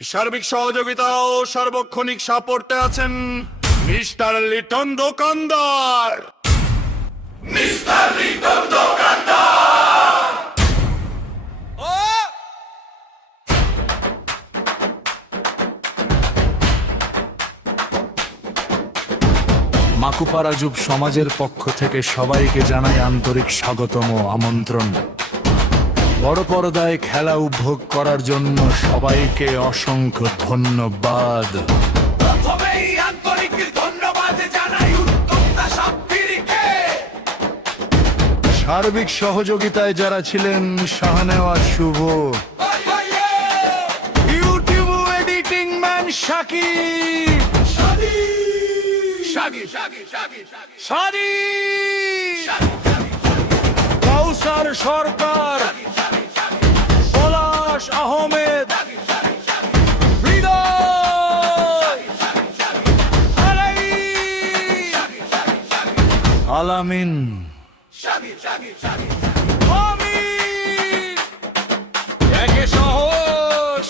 সার্বিক সহযোগিতা ও সার্বক্ষণিক সাপোর্টে আছেন মিস্টার লিটন দোকানদার। মিস্টার লিটন দোকানদার মাকুপাড়া যুব সমাজের পক্ষ থেকে সবাইকে জানাই আন্তরিক স্বাগতম ও আমন্ত্রণ। বড় পর্দায় খেলা উপভোগ করার জন্য সবাইকে অসংখ্য ধন্যবাদ। প্রথমেই আন্তরিক ধন্যবাদ জানাই উদ্যোক্তা সাব্বিরকে। সার্বিক সহযোগিতায় যারা ছিলেন শাহনেওয়া শুভ, ইউটিউব এডিটিং ম্যান শাকিব, সাদি, কাউসার সরকার, পলাশ আহমেদ, হৃদয়, আলাই, আলামিন, আমিন, একে সহজ,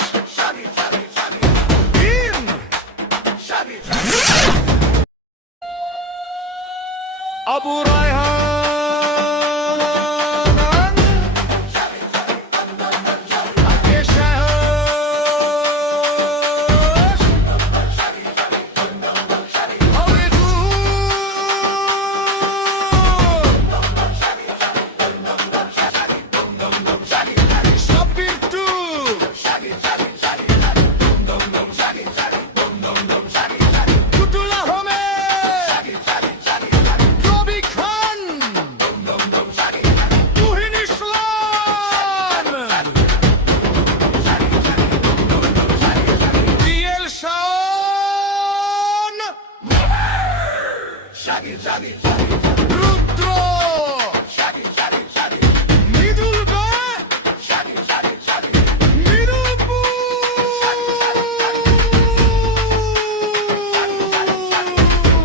তিন, আবু রায়হান, আকে সাহস, সাব্বির টু, টুটুল আহমেদ, রবি খান, তুহিন ইসলাম, ডিএল শাওন, রুদ্র, মৃদুল বে, মৃদুপু,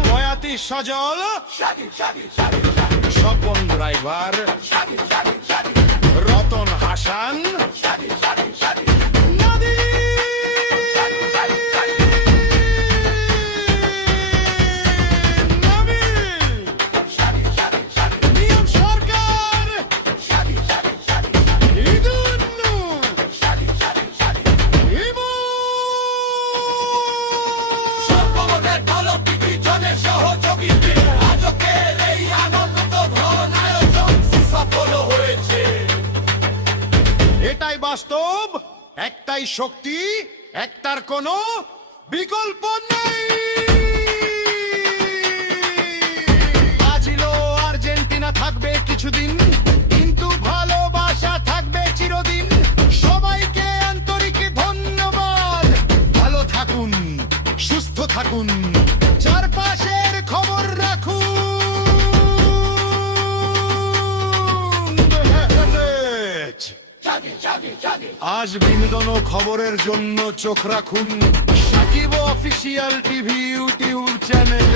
বয়াতি সজল, স্বপন ড্রাইভার, রতন হাসান, নাদি, নাবিল, নিয়ম সরকার, ইদুন্নু, ইমু, সর্বমোদের ঢলকটি জনের সহযোগীতে আজকের এই আনন্দ ঘন আয়োজন সফল হয়েছে। এটাই বাস্তব, একটাই শক্তি, একটার কোনো বিকল্প নেই। ব্রাজিল ও আর্জেন্টিনা থাকবে কিছুদিন, কিন্তু ভালোবাসা থাকবে চিরদিন। সবাইকে আন্তরিক ধন্যবাদ। ভালো থাকুন, সুস্থ থাকুন, চারপাশের খবর রাখুন। আজ বিনোদন ও খবরের জন্য চোখ রাখুন Shakib official TV YouTube channel.